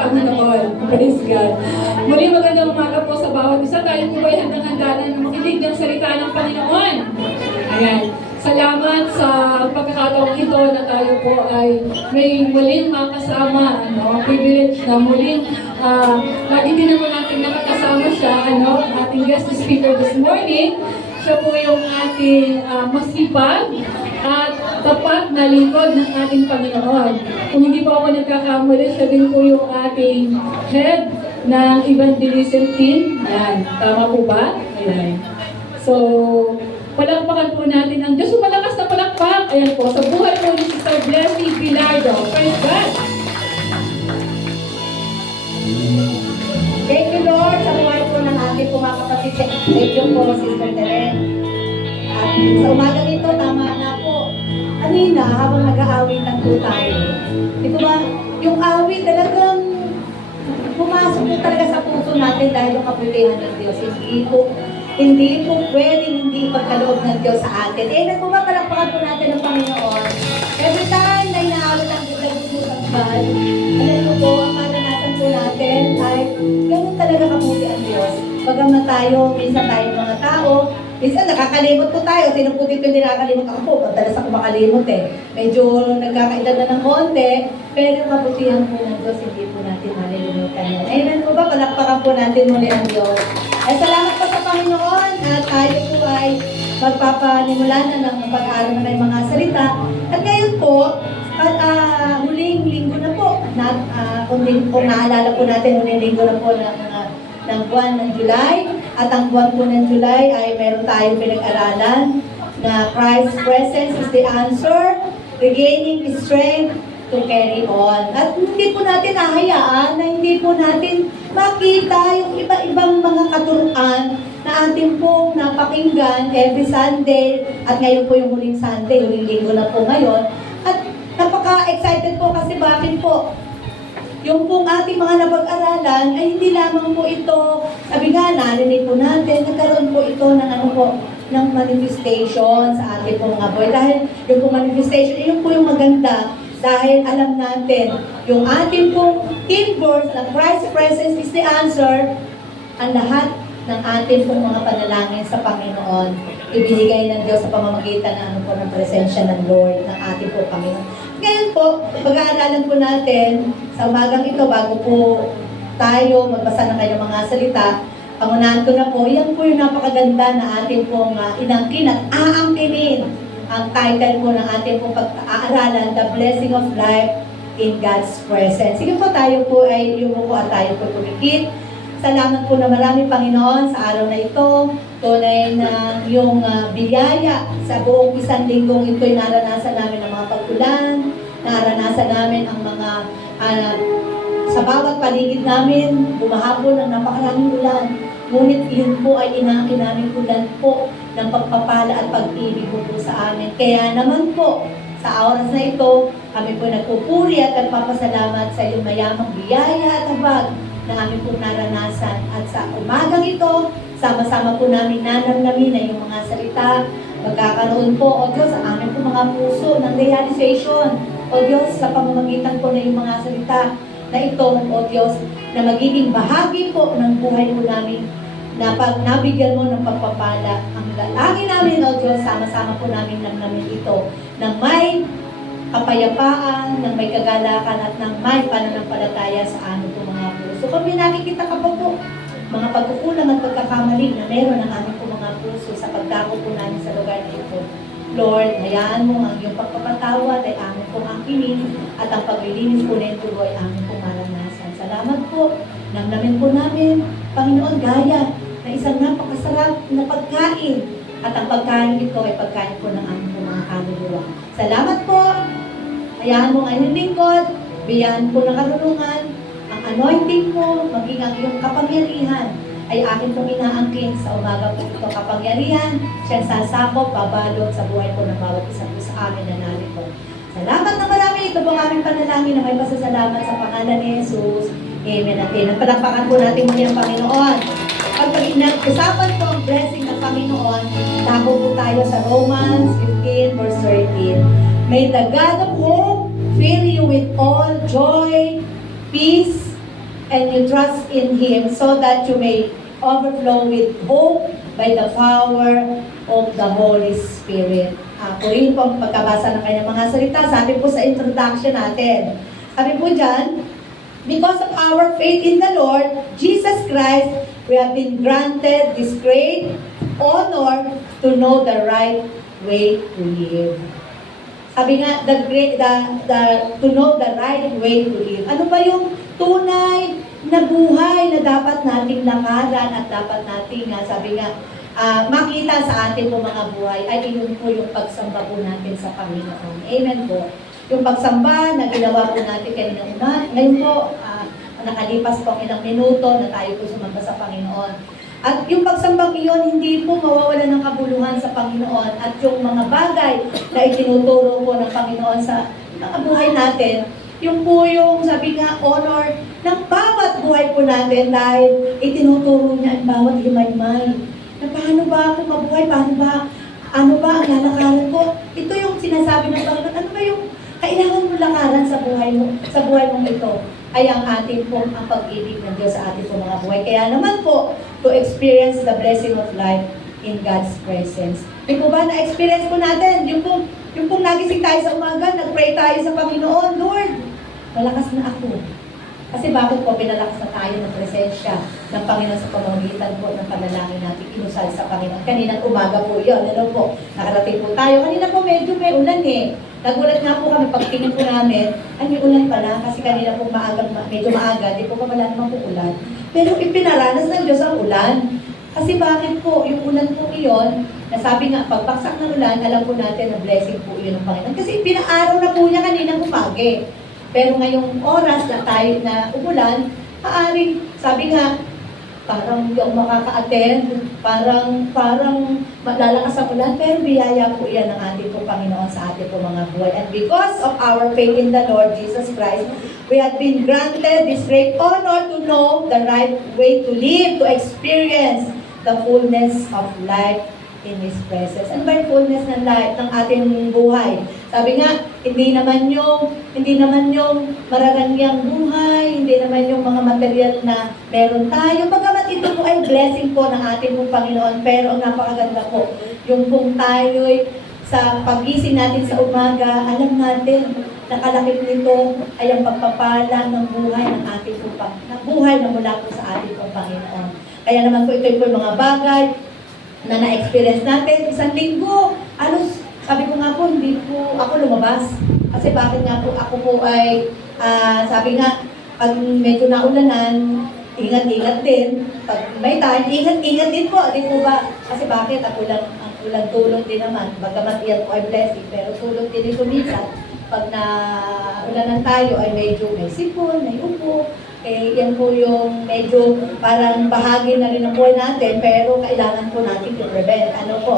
Panginoon. Praise God. Muli magandang umaga po sa bawat isa. Tayo po ba'y handang-handa na makinig ng salita ng Panginoon? Ayan. Salamat sa pagkakataong ito na tayo po ay may muling makasama. Privilege na muling lagi din naman natin nakakasama siya, ating guest speaker this morning. Siya po yung ating masipag at tapat na lingkod ng ating Panginoon. Kung hindi po ako nagkakamali, siya din po yung ating head ng evangelism team. Yan. Tama po ba? Ayan. So, palakpakan po natin ang Diyos. Malakas na palakpak. Ayan po. Sa buhay po ni Sister Blessing Bilardo. Praise God! Thank you, Lord, sa buhay po ng ating mga kapatid. Thank you po, Sister Teren. At sa umagang ito, tama na po. Kanina, habang nag-aawit lang po tayo. Ito ba, yung awit talagang pumasok po talaga sa puso natin dahil yung kaputihan ng Diyos. Hindi po pwedeng hindi ipagkaloob ng Diyos sa atin. Eh, kung palakpakan po natin ng Panginoon, every time na inaawit ang bigla-bigla sa God, alam mo po, ang maranasan po natin ay ganun talaga kabuti ang Diyos. Pagkaman tayo, minsan tayong mga tao, minsan nakakalimot po tayo. Sino po dito hindi nakakalimot? Ako po, madalas ako makalimot eh. Medyo nagkakaedad na ng konti, pero yung kabutihan po ng Diyos, hindi po natin malilimutan yan. Amen po ba? Palakpakan po natin muli ang Diyos. Ay salamat po sa Panginoon at tayo po ay magpapanimulan na ng pag-aaral na may mga salita. At ngayon po, huling linggo na po, kung naalala po natin, huling linggo na po ng buwan ng July. At ang buwan po ng July ay meron tayong pinag-aralan na Christ's presence is the answer, regaining His strength to carry on. At hindi po natin hahayaan na hindi po natin makita yung iba-ibang mga katuruan na ating pong napakinggan every Sunday. At ngayon po yung huling Sunday, huling linggo na po ngayon. At napaka-excited po kasi bakit po? Yung pong ating mga napag-aralan ay hindi lamang po ito, sabi nga, narinig po natin, nagkaroon po ito ng ng manifestation sa ating pong mga boy. Dahil yung pong manifestation, yun po yung maganda. Dahil alam natin, yung ating pong theme verse na Christ's presence is the answer, ang lahat ng ating pong mga panalangin sa Panginoon, ibinigay ng Diyos sa pamamagitan ng ng presensya ng Lord, ng ating po Panginoon. Ngayon po, pag-aaralan po natin sa umagang ito, bago po tayo magbasa ng kanyang mga salita, pangunahan ko na po, yan po yung napakaganda na ating pong inangkin at aangkinin. Ang title po ng ating pong pag-aaralan, The Blessing of Life in God's Presence. Sige po, tayo po ay yumuko at tayo po pumikit. Salamat po na marami, Panginoon, sa araw na ito. Tunay na yung biyaya sa buong isang linggong ito'y naranasan namin ang mga pag-ulan, naranasan namin ang mga sa bawat paligid namin, bumahapon ng napakaraming ulan. Ngunit yun po ay inangkin namin ulan po ng pagpapala at pag-ibig po sa amin. Kaya naman po, sa oras na ito, kami po nagpupuri at nagpapasalamat sa iyong mayamang biyaya at habag na aming po naranasan. At sa umagang ito, sama-sama po namin nanamnamin na yung mga salita. Magkakaroon po, O Diyos, sa aming po mga puso ng realization. O Diyos, sa pamamagitan po na yung mga salita na ito, O Diyos, na magiging bahagi po ng buhay po namin na pag nabigyan mo ng pagpapala. Ang lalaki namin, O Diyos, sama-sama po namin namin ito na may kapayapaan, ng may kagalakan at ng may pananampalataya sa aming po mga puso. Kung may nakikita ka pa po, mga pagkukulang at pagkakamali na meron ng aming po mga puso sa pagdako po namin sa lugar na ito. Lord, hayaan mo ang iyong pagpapatawad ay aming pong angkinin at ang paglilinis po na ito ay aming pong maranasan. Salamat po. Namnamin po namin, Panginoon, gaya na isang napakasarap na pagkain at ang pagkain ito ay pagkain po ng aming pong mga kaluluwa. Salamat po. Hayaan mo ang inyong lingkod, biyaan po ng karunungan, ang anointing mo, maging ang iyong kapangyarihan ay akin pong inaangkin sa umaga po ito kapangyarihan, siyang sasakop, babalot sa buhay po ng bawat isa po sa amin na narito. Salamat na marami. Ito po aming panalangin na may pasasalamat sa pangalan ni Jesus. Amen at amen. Palakpakan po natin muli ang Panginoon. Pag usapan po ang blessing ng Panginoon, tago po tayo sa Romans 15 verse 13. May the God of hope fill you with all joy, peace, and you trust in Him so that you may overflow with hope by the power of the Holy Spirit. Purihin po ang pagkabasa ng kanyang mga salita. Sabi po sa introduction natin. Sabi po dyan, because of our faith in the Lord, Jesus Christ, we have been granted this great honor to know the right way to live. Sabi nga, to know the right way to live. Ano ba yung tunay na buhay na dapat nating lakaran at dapat nating, sabi nga, makita sa ating po mga buhay ay yun po yung pagsamba po natin sa Panginoon. Amen po. Yung pagsamba na ginawa po natin kanina ngayon po, nakalipas po ang ilang minuto na tayo po sumamba sa Panginoon. At yung pagsambang iyon, hindi po mawawala ng kabuluhan sa Panginoon at yung mga bagay na itinuturo po ng Panginoon sa mga buhay natin, yung po yung sabi nga honor ng bawat buhay po natin dahil itinuturo niya ang bawat himay-may. Na paano ba ako mabuhay? Ano ba ang lalakaran ko? Ito yung sinasabi ng Panginoon. Ano ba yung kailangan mo lakaran sa buhay mong ito? Ay ang ating pong ang pag-ibig ng Diyos sa ating pong mga buhay. Kaya naman po, to experience the blessing of life in God's presence. Di po ba na-experience po natin? Yung pong nagising tayo sa umaga, nag-pray tayo sa Panginoon, Lord, malakas na ako. Kasi bakit po pinalakas na tayo ng presensya ng Panginoon sa pamamagitan po ng panalangin natin inusal sa Panginoon. Kaninang umaga po yun. Ano po? Nakarating po tayo. Kanina po medyo may ulan eh. Nagulat nga po kami pagtingin po namin, ay may ulan pala kasi kanina po medyo maaga, di po pa wala naman po ulan. Pero ipinaranas ng Diyos ang ulan. Kasi bakit po, yung ulan po iyon, nasabi nga, pagbaksak ng ulan, alam po natin na blessing po iyon ng Panginoon. Kasi ipinaaraw na po niya kaninang umaga. Pero ngayong oras na tayo na umulan, maaring, sabi nga, parang yung makaka-attend, parang malalakas ang ulan, pero biyaya po yan ng ating po Panginoon sa ating po mga buhay. And because of our faith in the Lord Jesus Christ, we have been granted this great honor to know the right way to live, to experience the fullness of life in His presence. Ano ba yung fullness ng life ng ating buhay? Sabi nga, hindi naman yung mararangyang buhay, hindi naman yung mga material na meron tayo. Bagamat ito po ay blessing po ng ating pong Panginoon, pero ang napakaganda po, yung pong tayo'y sa pagising natin sa umaga, alam natin, nakalakip nito ay ang pagpapala ng buhay ng ating pong Panginoon, buhay na mula po sa ating pong Panginoon. Kaya naman po ito po yung mga bagay na na-experience natin. Isang linggo, sabi ko nga po, hindi po ako lumabas. Kasi bakit nga po, ako po ay, sabi nga, pag medyo naulanan, ingat-ingat din. Pag may time, ingat-ingat din po. Di po ba? Kasi bakit? Ang ulang tulog din naman. Bagamat yan po ay blessing, pero tulog din ito minsan. Pag naulanan tayo ay medyo may sipon, may upo. Yan po yung medyo parang bahagi na rin ng buhay natin, pero kailangan po natin i-prevent. Ano po?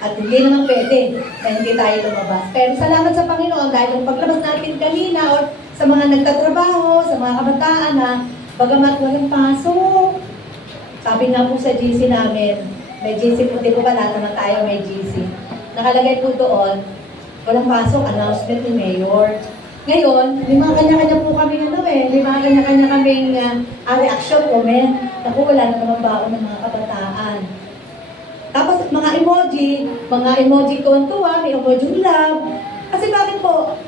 At hindi naman pwede na hindi tayo lumabas. Pero salamat sa Panginoon dahil yung paglabas natin kanina or sa mga nagtatrabaho, sa mga kabataan na bagamat walang pasok. Sabi nga po sa GC namin, may GC po, di po ba lahat naman tayo may GC. Nakalagay po doon, walang pasok, announcement ni Mayor. Ngayon, may mga kanya-kanya po kami may mga kanya-kanya kaming reaction, comment. Naku, wala na naman baon ng mga kabataan. Tapos mga emoji tuwan-tuwa, may emoji love. Kasi bakit po?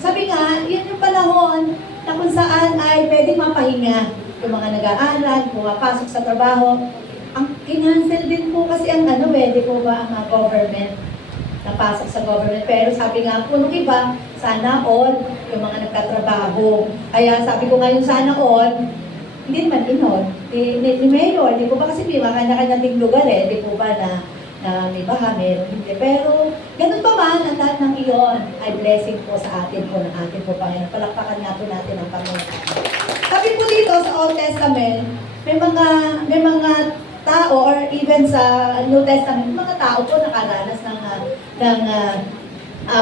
Sabi nga, yun yung panahon na kung saan ay pwedeng mapahinga. Yung mga nag-aaral, pumapasok sa trabaho. Ang kinancel din po kasi ang di po ba, ang government. Napasok sa government. Pero sabi nga po nung iba, sana all yung mga nagtatrabaho. Kaya sabi ko ngayon sana all, hindi naman inon. Ni Mayor, di po ba kasi may mga kanya-kanya ding lugar di po ba na may baha, meron hindi. Pero ganun pa man, ang lahat ng iyon ay blessing po sa atin po ng ating po Panginoon. Palakpakan nga po natin ang Panginoon. Sabi po dito sa Old Testament, may mga tao or even sa New Testament, mga tao po nakaranas ng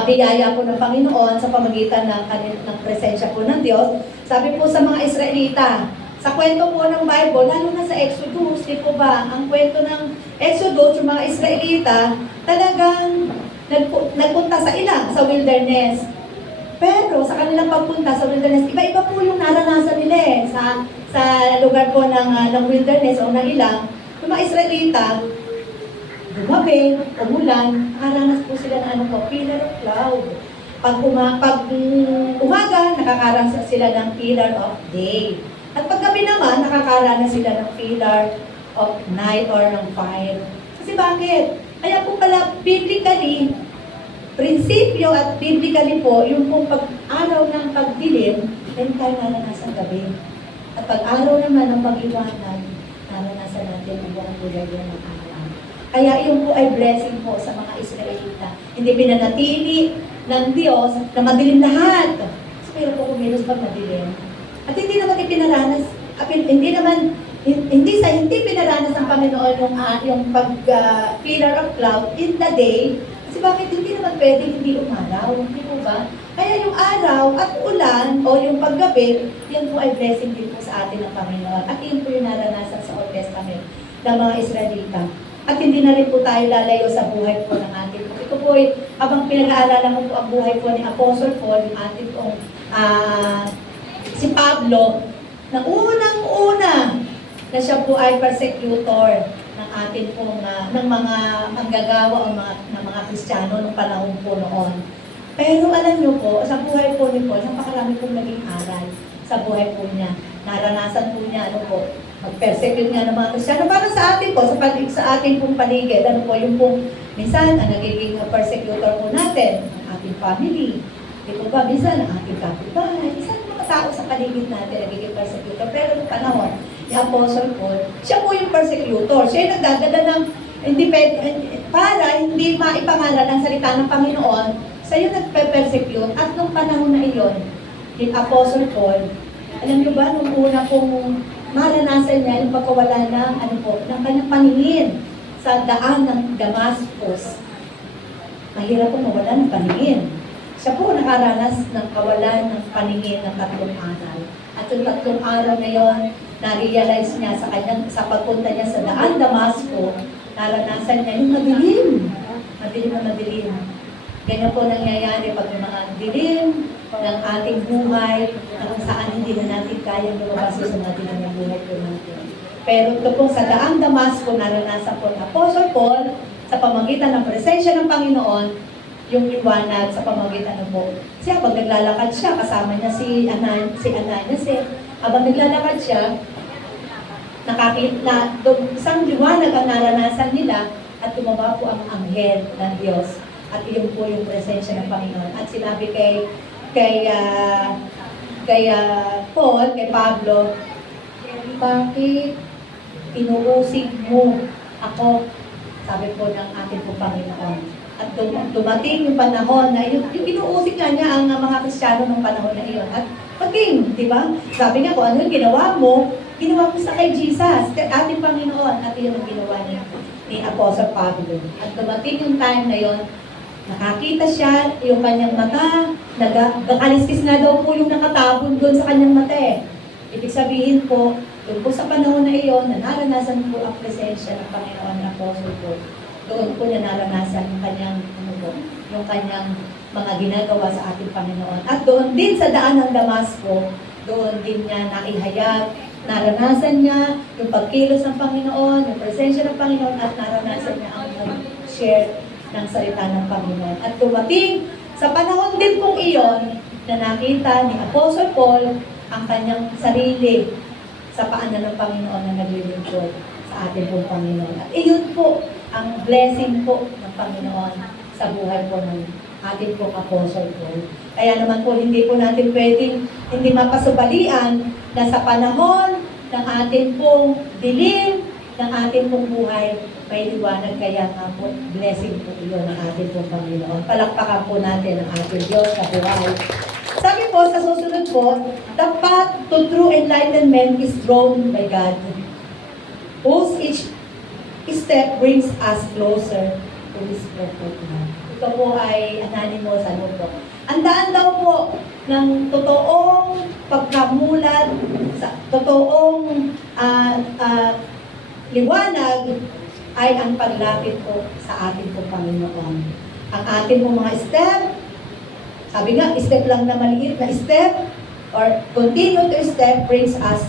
biyaya po ng Panginoon sa pamagitan ng presensya po ng Diyos. Sabi po sa mga Israelita, sa kwento po ng Bible, lalo na sa Exodus, di po ba, ang kwento ng Exodus, yung mga Israelita, talagang nagpunta sa wilderness. Pero sa kanilang pagpunta sa wilderness, iba-iba po yung naranasan nila eh. Sa lugar po ng wilderness o ng ilang, yung mga Israelita, gumabi, umulan, nakaranas po sila ng ano po, pillar of cloud. Pag umaga, nakakaranas sila ng pillar of day. At pag gabi naman, nakakaranas sila ng pillar of night or ng fire. Kasi bakit? Kaya po pala, biblically, prinsipyo at biblically po, yung pong pag-araw ng pagdilim, yan tayo naranasan gabi. At pag-araw naman ng pag-iwanag, naranasan natin ang buong tulad ng araw. Kaya yun po ay blessing po sa mga Israelita. Hindi pinanatili ng Diyos na madilim lahat. Pero po kumilos pag madilim. At hindi naman ipinaranas, hindi pinaranas ng Panginoon yung pillar of cloud in the day. Kasi bakit hindi naman pwedeng hindi umaraw? Hindi po ba? Kaya yung araw at ulan o yung paggabi, yan po ay blessing din po sa atin ng Panginoon. At yun po yung naranasan sa Old Testament ng mga Israelita. At hindi na rin po tayo lalayo sa buhay po ng atin po. Ito po ay, habang pinag-aaralan ko po ang buhay po ni Apostle Paul, yung atin pong si Pablo, na unang-una na siya po ay persecutor ng atin pong ng mga manggagawa o ng mga Kristiyano ng panahon po noon. Pero alam niyo po, sa buhay po ni Paul, napakarami pong naging aral sa buhay po niya. Naranasan po niya, mag-persecute nga ng mga Kristiyano. Para sa atin po, sa ating pong paligid, yung pong, minsan, ang nagiging persecutor po natin, ang ating family. Di po ba, minsan, ang ating kapitbahay, minsan, mga tao sa paligid natin, nagiging persecutor. Pero noong panahon, yung Apostle Paul, siya po yung persecutor. Siya yung nagdadala ng, para hindi maipangalan ang salita ng Panginoon, siya yung nagpe-persecute. At nung panahon na iyon, yung Apostle Paul, alam niyo ba, nung una pong maranasan niya yung pagkawala ng kanyang paningin sa daan ng Damascus. Mahirap po mawala ng paningin. Siya po nakaranas ng kawalan ng paningin ng 3 araw. At yung 3 araw na yon, na-realize niya sa pagpunta niya sa daan Damascus, naranasan niya yung madilim. Madilim na madilim. Ganyan po nangyayari pag may mga dilim ng ating buhay, kung saan hindi na natin kayang lumabas sa mga dilim ng buhay po natin. Pero ito po sa daang Damascus, naranasan po ng Apostle Paul sa pamagitan ng presensya ng Panginoon, yung liwanag sa pamagitan ng po. Siya, pag naglalakad siya, kasama niya si Ananias, habang naglalakad siya, isang liwanag ang naranasan nila at tumaba po ang anghel ng Diyos. At iyon po yung presensya ng Panginoon. At sinabi kay Paul, kay Pablo, bakit inuusig mo ako? Sabi po ng ating po Panginoon. At dumating yung panahon na yung inuusig nga niya ang mga Kristiyano ng panahon na iyon. At pagking, di ba? Sabi nga kung ano yung ginawa mo sa kay Jesus, kay ating Panginoon. At yun ang ginawa niya ni Apostle Pablo. At dumating yung time na yon, nakakita siya, yung kanyang mata, nakaliskis na daw po yung nakatabon doon sa kanyang mata eh. Ibig sabihin po, doon po sa panahon na iyon, na naranasan po ang presensya ng Panginoon ng Apostle Paul. Doon po niya naranasan yung kanyang mga ginagawa sa ating Panginoon. At doon din sa daan ng Damascus, doon din niya naihayag, naranasan niya yung pagkilos ng Panginoon, yung presensya ng Panginoon, at naranasan niya ang share ng salita ng Panginoon. At dumating sa panahon din pong iyon na nakita ni Apostle Paul ang kanyang sarili sa paanan ng Panginoon na naglilingkod sa ating pong Panginoon. At iyon po ang blessing po ng Panginoon sa buhay po ng ating pong Apostle Paul. Kaya naman po hindi po natin pwedeng hindi mapasubalian na sa panahon ng ating pong dilim, ng ating pong buhay, may liwanag. Kaya nga po, blessing po iyon ng ating pong Panginoon. Palakpakan po natin ang ating Diyos na buhay. Sabi po, sa susunod po, the path to true enlightenment is drawn by God, whose each step brings us closer to His perfect love. Ito po ay anonymous, po. Ang daan daw po ng totoong pagkamulat, sa totoong liwanag ay ang paglapit po sa ating pong Panginoon. Ang ating pong mga step, Sabi nga, step lang na maliit na step or continue to step brings us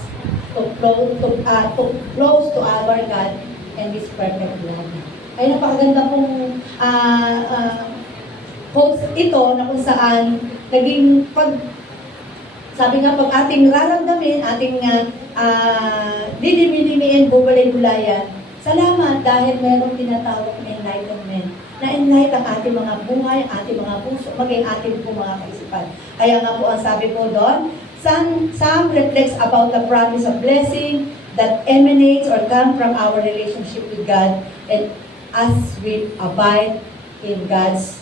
to close to our God and His perfect love. Ay napakaganda pong quotes ito na kung saan naging sabi nga, pag ating raramdamin, ating didimi-dimiin, bubalay-bulayan, salamat dahil merong tinatawag na enlightenment. Na-enlight ang ating mga buhay, ating mga puso, maging ating po mga kaisipan. Kaya nga po ang sabi po doon, some reflects about the promise of blessing that emanates or come from our relationship with God and as we abide in God's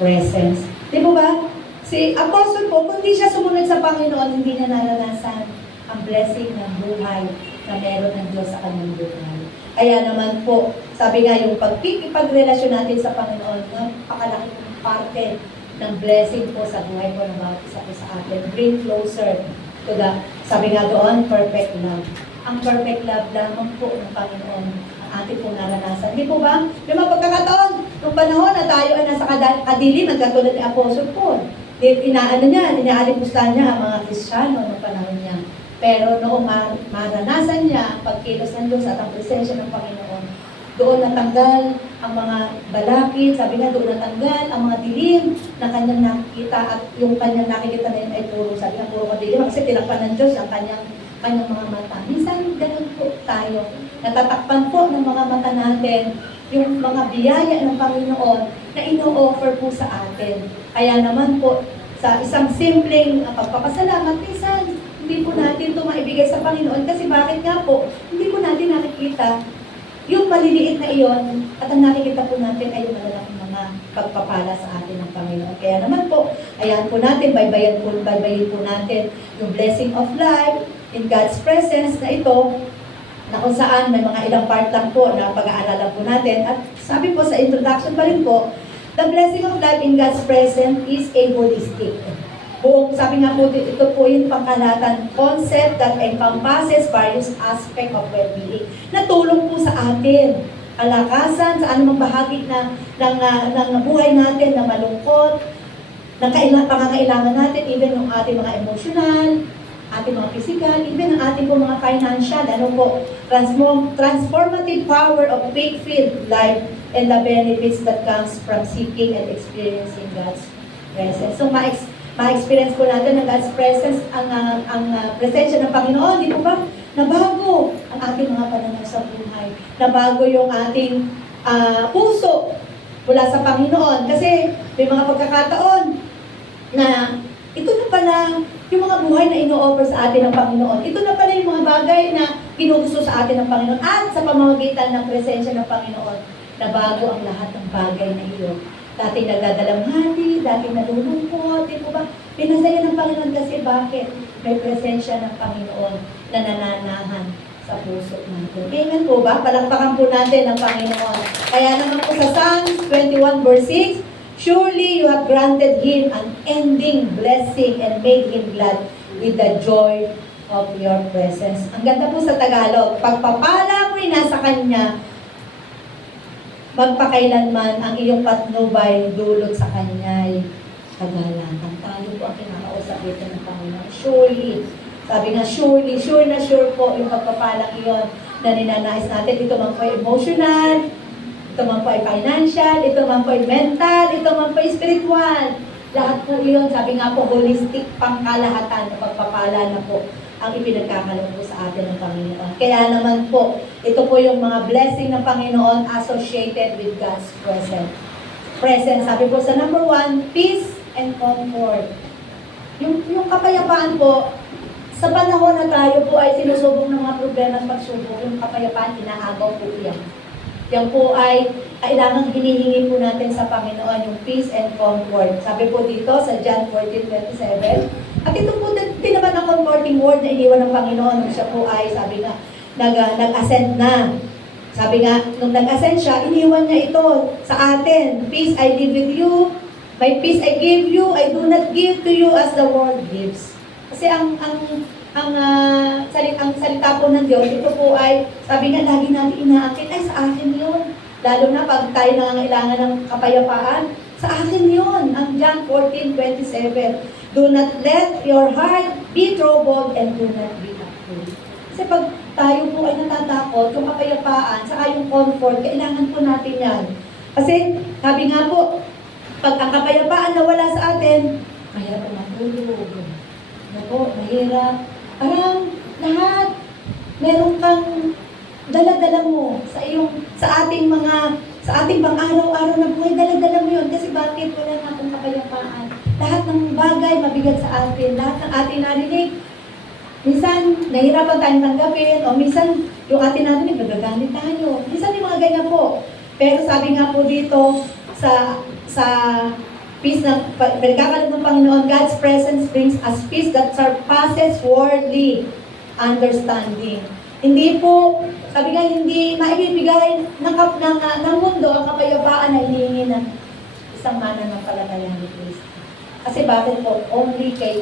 presence. Di po ba? Si Apostle po, kung di siya sumunod sa Panginoon, hindi niya naranasan ang blessing ng buhay na meron ng Diyos sa kanyang buhay. Kaya naman po, sabi nga yung pagkikipagrelasyon natin sa Panginoon, napakalaking parte ng blessing po sa buhay po ng bawat isa po sa atin. Bring closer to the, sabi nga doon, perfect love. Ang perfect love lamang po ng Panginoon ang ating pong naranasan. Di po ba? Yung mga pagkakataon, nung panahon na tayo ay nasa kadilim, katulad ni Apostle Paul. Inaalipustahan niya ang mga Kristiyano ng panahon niya. Pero noong maranasan niya ang pagkilos ng Diyos at ang presensya ng Panginoon, doon natanggal ang mga balakid, sabi nga doon natanggal ang mga dilim na kanyang nakikita at yung kanyang nakikita na yun ay puro, sabi nga puro madilim kasi tinakpan ng Diyos ang kanyang mga mata. Minsan ganun po tayo. Natatakpan po ng mga mata natin yung mga biyaya ng Panginoon na ino-offer po sa atin. Kaya naman po, sa isang simpleng pagpapasalamat, minsan hindi po natin ito maibigay sa Panginoon kasi bakit nga po, hindi po natin nakikita yung maliliit na iyon at ang nakikita po natin ay yung malalaking mga pagpapala sa atin ng Panginoon. Kaya naman po, ayan po natin, baybayin po natin yung blessing of life in God's presence na ito, na kung saan may mga ilang part lang po na pag-aaralan po natin. At sabi po sa introduction pa rin po, the blessing of life in God's presence is a holistic. Buong, sabi nga po, ito po yung pangkalahatan concept that encompasses various aspects of well-being na tulong po sa atin. Kalakasan sa anumang bahagi ng buhay natin na malungkot, ng pangangailangan natin, even yung ating mga emotional, ating mga physical, even ang ating po mga financial, transformative power of faith-filled life and the benefits that comes from seeking and experiencing God's presence. So, ma-experience po natin ng God's presence, ang presensya ng Panginoon, di po ba? Nabago ang ating mga pananaw sa buhay. Nabago yung ating puso mula sa Panginoon. Kasi may mga pagkakataon na ito na pala yung mga buhay na ino-offer sa atin ng Panginoon. Ito na pala yung mga bagay na ginugusto sa atin ng Panginoon. At sa pamamagitan ng presensya ng Panginoon, nabago ang lahat ng bagay na iyon. Dating nagdadalamhati, dating nalulungkot, di po ba? Pinasaya ng Panginoon kasi bakit? May presensya ng Panginoon na nananahan sa puso natin. Amen po ba? Palakpakan po natin ang Panginoon. Kaya naman po sa Psalms 21 verse 6, surely you have granted him an ending blessing and made him glad with the joy of your presence. Ang ganda po sa Tagalog, pagpapala mo'y nasa kanya, magpakailanman ang iyong patnubay dulot sa kanya'y kagalakan. Tayo po ang kinakausap dito ng Panginoon. Surely, sabi nga surely, sure na sure po yung pagpapalang iyon na ninanais natin. Ito man po ay emotional, ito man po ay financial, ito man po ay mental, ito man po ay spiritual. Lahat po iyon, sabi nga po, holistic pangkalahatan na pagpapala na po ang ipinagkakaloob po sa atin ng Panginoon. Kaya naman po, ito po yung mga blessing ng Panginoon associated with God's presence. Sabi po sa number 1, peace and comfort. Yung kapayapaan po, sa panahon na tayo po ay sinusubok ng mga problema at pagsubok, yung kapayapaan, inaagaw po yan. Yan po ay kailangang hinihingi po natin sa Panginoon, yung peace and comfort. Sabi po dito sa John 14:27, at ito po din naman ang comforting word na iniwan ng Panginoon nung siya po ay, sabi nga, nag-ascend na. Sabi nga, nung nag-ascend siya, iniwan niya ito sa atin. Peace I live with you, my peace I give you, I do not give to you as the world gives. Kasi ang salita po ng Diyos, ito po ay, sabi nga, lagi natin inaakit, ay sa akin yun. Lalo na pag tayo nangangailangan ng kapayapaan, Sa akin yun, ang John 14:27. Do not let your heart be troubled and do not be afraid. Kasi pag tayo po ay natatakot, yung kapayapaan, saka yung comfort, kailangan po natin yan. Kasi, sabi nga po, pag ang kapayapaan nawala sa atin, mahirap na matulog. Ano po, mahirap. Parang lahat, meron kang dala-dala mo sa ating pang-araw-araw na buhay, dala-dala mo yun. Kasi bakit wala na akong kapayapaan? Lahat ng bagay mabigat sa atin, lahat ng ating narinig. Minsan, nahihirapan tayong tanggapin, o minsan, yung ating narinig, nagagamit tayo. Minsan, yung mga ganyan po. Pero sabi nga po dito, sa peace na pinagkakalat ng Panginoon, God's presence brings us peace that surpasses worldly understanding. Hindi po, sabi nga, hindi maibibigay ng mundo ang kapayapaan na hinihingi ng isang mananampalataya ni Kristo. Kasi bakit po? Only kay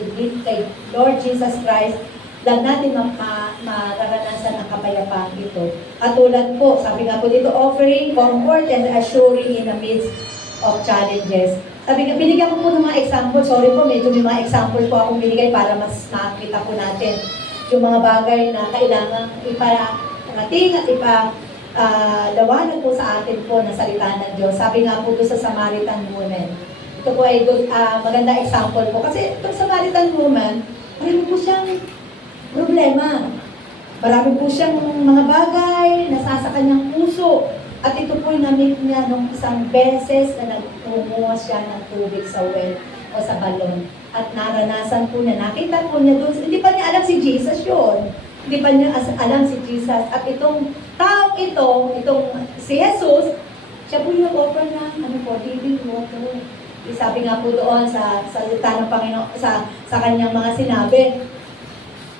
Lord Jesus Christ lang natin mararanasan ang kapayapaan ito. Katulad po, sabi nga po dito, offering comfort and assuring in the midst of challenges. Sabi nga, binigyan ko po ng mga example. Sorry po, medyo may mga example po akong binigay para mas makita po natin yung mga bagay na kailangan iparating at ipalawanag po sa atin po na salita ng Diyos. Sabi nga po sa Samaritan woman. Ito po ay maganda example po. Kasi itong Samaritan woman, marami po siyang problema. Marami po siyang mga bagay na sa kanyang puso. At ito po ay na-meet niya nung isang beses na nagtumuha siya ng tubig sa well o sa balon. At naranasan po niya, nakita po niya doon, hindi pa niya alam si Jesus yun. Hindi pa niya alam si Jesus. At itong taong itong si Jesus, siya po yung offer ng living water. Sabi nga po doon sa salita ng Panginoon, sa kanyang mga sinabi,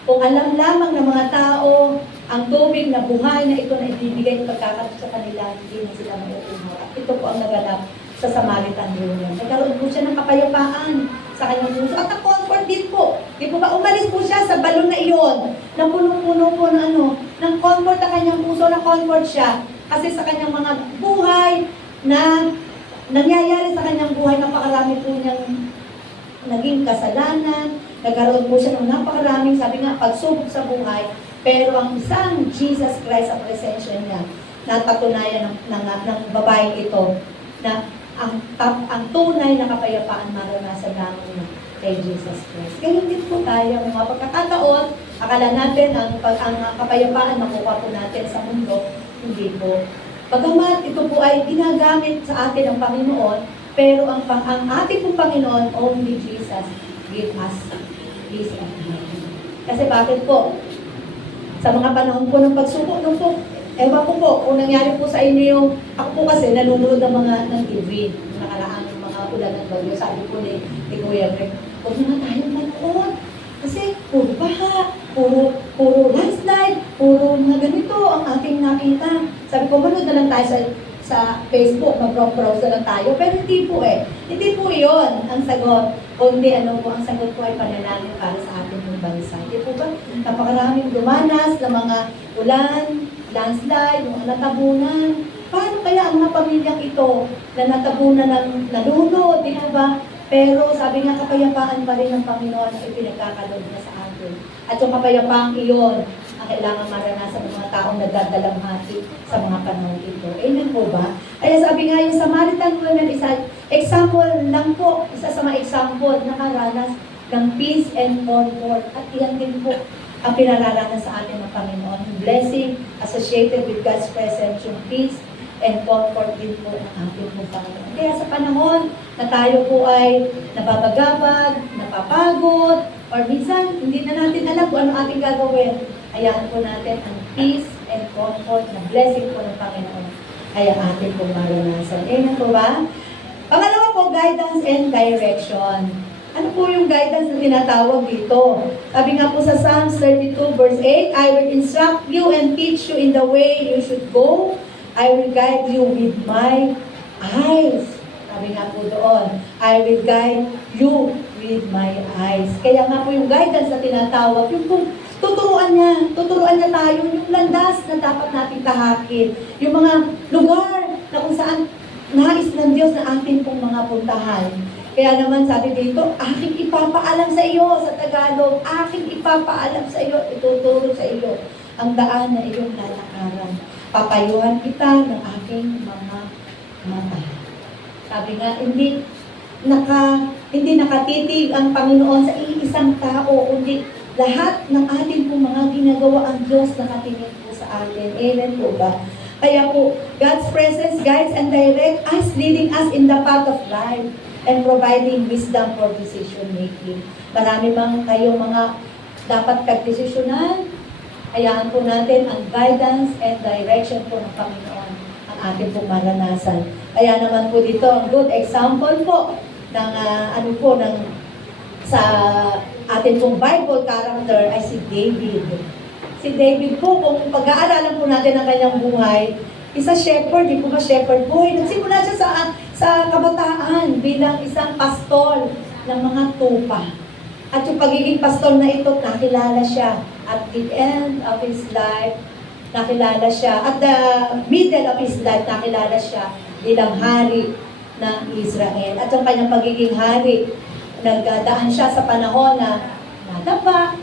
kung alam lamang ng mga tao ang tubig na buhay na ito na ibibigay at pagkakaroon sa kanila, hindi na sila mauuhaw. At ito po ang naganap sa Samaritan woman. Nagkaroon po siya ng kapayapaan sa kanyang puso. At ang-comfort din po. Di po ba, umalis po siya sa balon na iyon, na punong-puno po ng comfort ang kanyang puso, na comfort siya. Kasi sa kanyang mga buhay na nangyayari sa kanyang buhay, napakarami po niyang naging kasalanan, nagkaroon po siya ng napakaraming, sabi nga, pagsubok sa buhay, pero ang isang Jesus Christ sa presensya niya, napatunayan ng babaeng ito, na ang tunay na kapayapaan maranasan namin kay Jesus Christ. Ganyan din po tayo, mga pagkakataon, akala natin ang kapayapaan makuha po natin sa mundo, hindi po. Bagamat ito po ay ginagamit sa atin ng Panginoon, pero ang ating pong Panginoon, only Jesus, give us peace of mind. Kasi bakit po? Sa mga panahon po ng pagsubok, ewan ko po, kung nangyari po sa inyo yung, ako po kasi nanonood ng TV, nakaraang mga ulan ng bagyo, sabi po ni Kuya Greg, huwag na tayong manood. Kasi puro baha, puro landslide, puro mga ganito ang ating nakita. Sabi ko, manood na lang tayo sa Facebook, mag-browse na lang tayo. Pero hindi po Hindi po iyon ang sagot. Kundi ang sagot po ay panalangin para sa ating mga bansa. Hindi po ba? Napakaraming dumanas ng mga ulan, landslide, mga natabunan. Paano kaya ang mga pamilyang ito na natabunan ng nalunod, di ba? Pero sabi nga, kapayapaan pa rin ng Panginoon ang ipinagkakaloob na sa atin. At yung kapayapaang iyon, ang kailangan maranasan ng mga taong nagdadalamhati sa mga panahon ito. Amen po ba? Kaya sabi nga, yung Samaritan woman, example lang po, isa sa mga example, nakaranas ng peace and comfort. At iyan din po ang pinararanas sa atin ng Panginoon. Blessing associated with God's presence, yung peace and comfort din po ng ating po Panginoon. Kaya sa panahon na tayo po ay nababagabag, napapagod, or minsan hindi na natin alam kung ano ating gagawin, hayaan po natin ang peace and comfort na blessing po ng Panginoon. Kaya atin po maranasan. Amen po ba? Pangalawa po, guidance and direction. Ano po yung guidance na tinatawag dito? Sabi nga po sa Psalms 32 verse 8, I will instruct you and teach you in the way you should go. I will guide you with my eyes. Sabi nga po doon, I will guide you with my eyes. Kaya nga po yung guidance na tinatawag, yung kung tuturuan niya tayo yung landas na dapat nating tahakin. Yung mga lugar na kung saan nais ng Diyos na atin pong mga puntahan. Kaya naman sabi dito, aking ipapaalam sa iyo sa Tagalog, aking ipapaalam sa iyo, ituturo sa iyo ang daan na iyong lalakaran. Papayuhan kita ng aking mga mata. Sabi nga, hindi nakatitig ang Panginoon sa iisang tao, kundi lahat ng ating pong mga ginagawa ang Diyos nakatingin po sa atin. Amen po ba? Kaya po, God's presence guides and direct us, leading us in the path of life and providing wisdom for decision making. Marami mang kayong mga dapat pagdesisyonan, hayaan po natin ang guidance and direction po ng Panginoon ang ating pong maranasan. Kaya naman po dito, ang good example po ng sa ating pong Bible character ay si David. Si David po, kung pag-aaralan po natin ang kanyang buhay, isa shepherd, di po ba shepherd boy? Nagsimula siya sa kabataan bilang isang pastol ng mga tupa. At yung pagiging pastol na ito, nakilala siya. At the end of his life, nakilala siya. At the middle of his life, nakilala siya bilang hari ng Israel. At yung kanyang pagiging hari, nagdaan siya sa panahon na nadapa,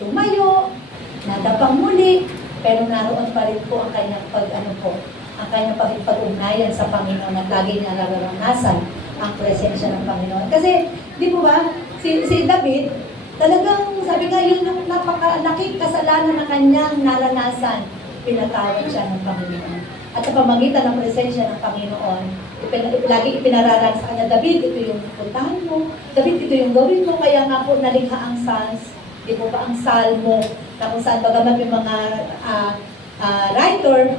tumayo, nadapang muli, pero naroon pa rin po ang kanyang ang kanyang pag-ugnayan sa Panginoon at lagi niya nararanasan ang presensya ng Panginoon. Kasi, di po ba, si David, talagang, sabi nga, yun yung napakalaking kasalanan na kanyang naranasan, pinatawad siya ng Panginoon. At sa pamagitan ng presensya ng Panginoon, lagi ipinararan sa kanya, David, ito yung puntahan mo, David, ito yung gawin mo, kaya nga po nalikha ang Psalms, di po ba ang Salmo, na kung saan bagamat yung mga writer,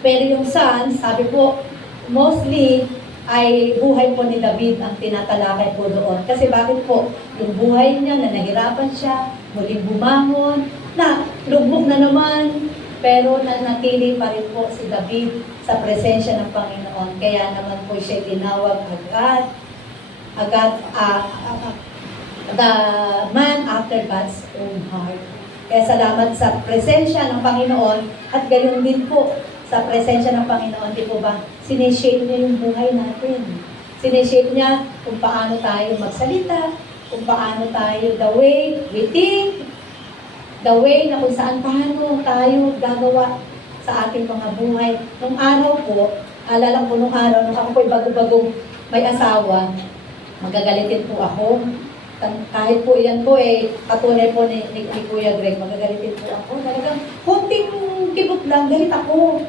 pero yung Psalms, sabi po, mostly ay buhay po ni David ang tinatalakay po doon. Kasi bakit po? Yung buhay niya na nahirapan siya, muling bumangon, na lubog na naman, pero nanatili pa rin po si David sa presensya ng Panginoon. Kaya naman po siya tinawag the man after God's own heart. Kaya salamat sa presensya ng Panginoon at gayon din po sa presensya ng Panginoon, di po ba? Sineshape niya yung buhay natin. Sineshape niya kung paano tayo magsalita, kung paano tayo, the way we think, the way na kung saan paano tayo gagawa sa ating mga buhay. Nung araw po, alala ko nung araw, nung ako po'y bago-bagong may asawa, magagalitin po ako. Kahit po yan po katunay po ni Kuya Greg, magagalitin po ako. Talagang konting kibot lang, galit ako.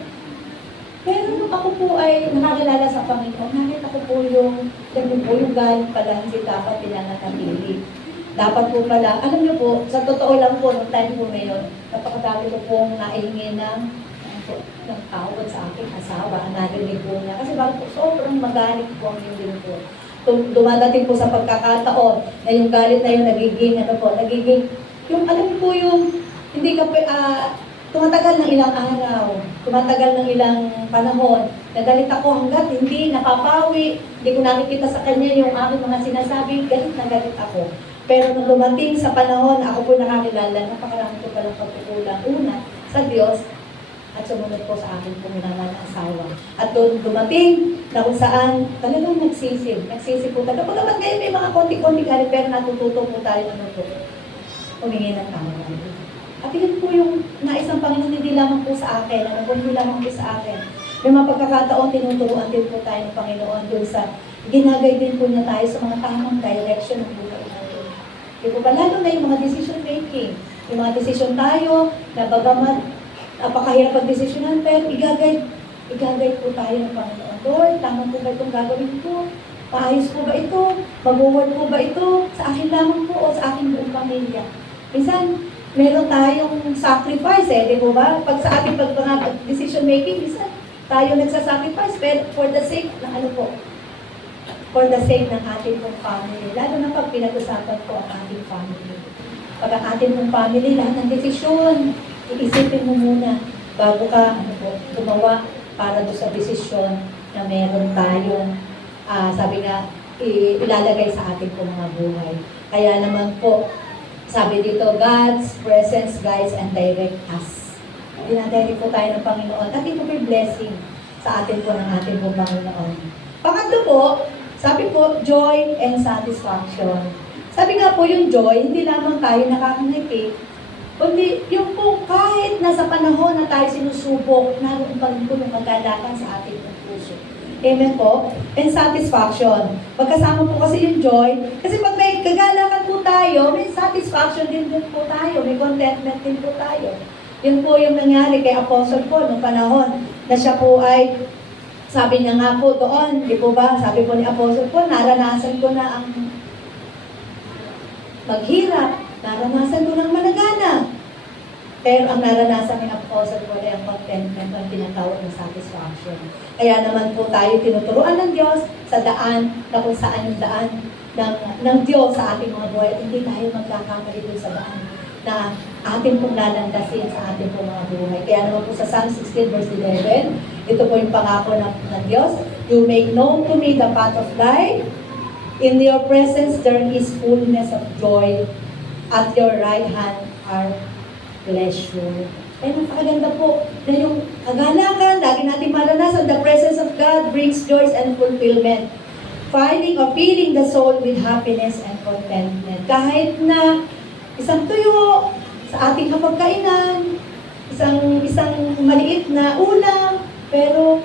Pero nung ako po ay nakakilala sa Panginoon, nakita ko po yung galit pala, hindi dapat pinanatili. Dapat po pala, alam niyo po, sa totoo lang po, nung time po ngayon, napakadami ko pong naihingi ng tawad sa aking asawa, ang narinig po niya. Kasi bakit po, sobrang magalit po ang hindi po. Dumadating po sa pagkakataon na yung galit na yun nagiging, yung alam niyo po yung, hindi ka po, tumatagal ng ilang araw, tumatagal ng ilang panahon, nagalit ako hanggat hindi napapawi, hindi ko nakikita sa kanya yung aking mga sinasabi, galit na galit ako. Pero nung dumating sa panahon na ako po nakakilala, napakarami ko palang pagkukulang. Una, sa Diyos, at sumunod po sa akin po minamahal na asawa. At doon dumating na kung saan talagang nagsisi po talaga. Pagkamat ngayon may mga konti-konti galit, pero natututo po tayo humingi ng tawad. At yun po yung naisang Panginoon, hindi lamang po sa akin, hindi lamang po sa akin. May mga pagkakataon, tinuturuan din po tayo ng Panginoon doon sa ginagay din po niya tayo sa mga tamang direction ng buhay natin. Di po ba? Lalo na yung mga decision making. Yung mga decision tayo, na bagamat napakahirap pag-desisyonan, pero igagay po tayo ng Panginoon. Lord, tama po ba itong gagawin ko? Maayos po ba ito? Mag-work po ba ito? Sa akin lamang po o sa aking buong pamilya? Minsan, meron tayong sacrifice di po ba? Pag sa ating decision making, minsan tayo nagsasacrifice, pero for the sake ng for the sake ng ating pong family. Lalo na pag pinag-usapan po ang ating family. Pag ang ating pong family, lahat ng desisyon, iisipin mo muna bago ka gumawa para doon sa desisyon na meron tayong, sabi nga, ilalagay sa ating pong mga buhay. Kaya naman po, sabi dito, God's presence guides and direct us. Dinadirect po tayo ng Panginoon. At ito may blessing. sa atin po ng ating po Panginoon. Pangatlo po, sabi po, joy and satisfaction. Sabi nga po yung joy, hindi lamang tayo nakakangiti, kundi yung po kahit nasa panahon na tayo sinusubok, naroon pa rin po yung kagalakan sa ating puso. Amen po? And satisfaction. Magkasama po kasi yung joy. Kasi pag may kagalakan po tayo, may satisfaction din po tayo. May contentment din po tayo. Yun po yung nangyari kay Apostle Paul noong panahon na siya po ay, sabi niya nga po doon, di po ba, sabi po ni Apostle Paul, naranasan ko na ang maghirap, naranasan ko ng malagana. Pero ang naranasan ng Apostle Paul ay ang contentment, ang tinatawag ng satisfaction. Kaya naman po tayo tinuturuan ng Diyos sa daan na kung saan yung daan ng Diyos sa ating mga buhay. At hindi tayo magkakamali dun sa daan na ating pong lalandasin sa ating pong mga buhay. Kaya naman po sa Psalm 16 verse 11, ito po yung pangako ng Diyos. You make known to me the path of life. In your presence there is fullness of joy. At your right hand are pleasure. Ay, napakaganda po na yung kagalakan, lagi natin maranasan, the presence of God brings joys and fulfillment. Finding or filling the soul with happiness and contentment. Kahit na isang tuyo sa ating kapagkainan, isang maliit na ulam, pero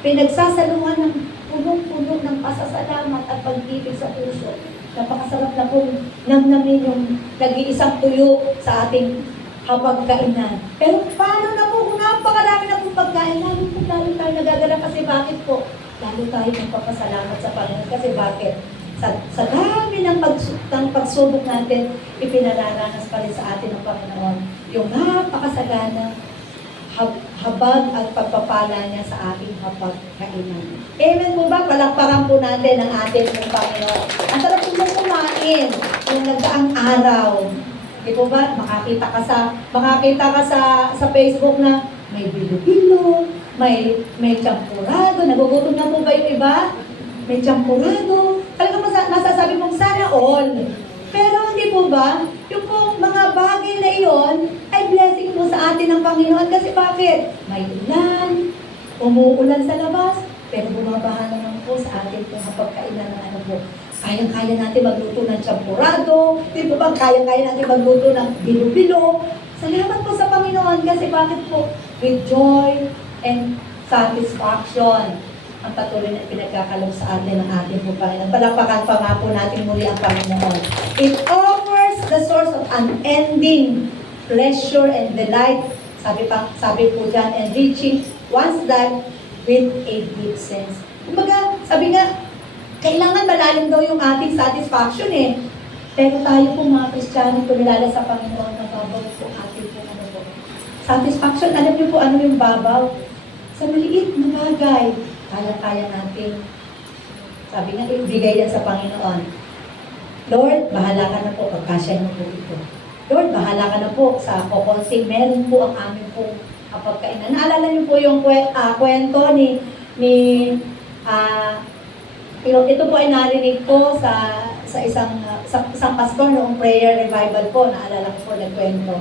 pinagsasaluhan ng punong-puno ng pasasalamat at pag-ibig sa puso. Napakasarap na pong namnamin yung nag-iisang tuyo sa ating hapagkainan. Pero paano na po kung napakarami na pong pagkain, lalo tayo nagagala kasi bakit po? Lalo tayo magpapasalamat sa Panginoon kasi bakit? Sa dami ng pagsubok natin, ipinararanas pa rin sa atin ng Panginoon yung napakasagana habag at pagpapala niya sa ating hapagkainan. Amen po ba? Palakpakan po natin ang ating Panginoon. Ang sarap po mong kumain yung nagdaang araw. Di po ba? Makakita ka sa Facebook na may bilo-bilo, may champurado. Nagugutom na po ba yung iba? May champurado. Talagang masasabi mong sana all. Pero hindi po ba? Yung pong mga bagay na iyon ay blessing po sa atin ng Panginoon. Kasi bakit? May ulan, umuulan sa labas, pero bumabaha naman po sa atin kung hapagkainan ng ano po. Kayang-kaya natin magluto ng champurado, di po ba? Kayang-kaya natin magluto ng bilo-bilo. Salamat po sa Panginoon kasi bakit po? With joy and satisfaction ang patuloy na pinagkakalog sa atin ng ating po Panginoon. Palapakan pa nga po natin muli ang Panginoon. It offers the source of unending pleasure and delight. Sabi po dyan, enriching one's life with a deep sense. Kumbaga, sabi nga, kailangan malalim daw yung ating satisfaction eh. Pero tayo po mga Kristiyano, kumilala sa Panginoon na babaw po ating po ano po. Satisfaction, alam niyo po ano yung babaw? Sa maliit na bagay, kaya-kaya natin. Sabi nga, ibigay yan sa Panginoon. Lord, bahala ka na po, pagkasya mo po ito. Lord, bahala ka na po sa kukonting meron po ang aming pong kapagkainan. Naalala niyo po yung kwento ito po ay narinig ko sa isang pastor noong prayer revival po, naalala ko po nagkwento.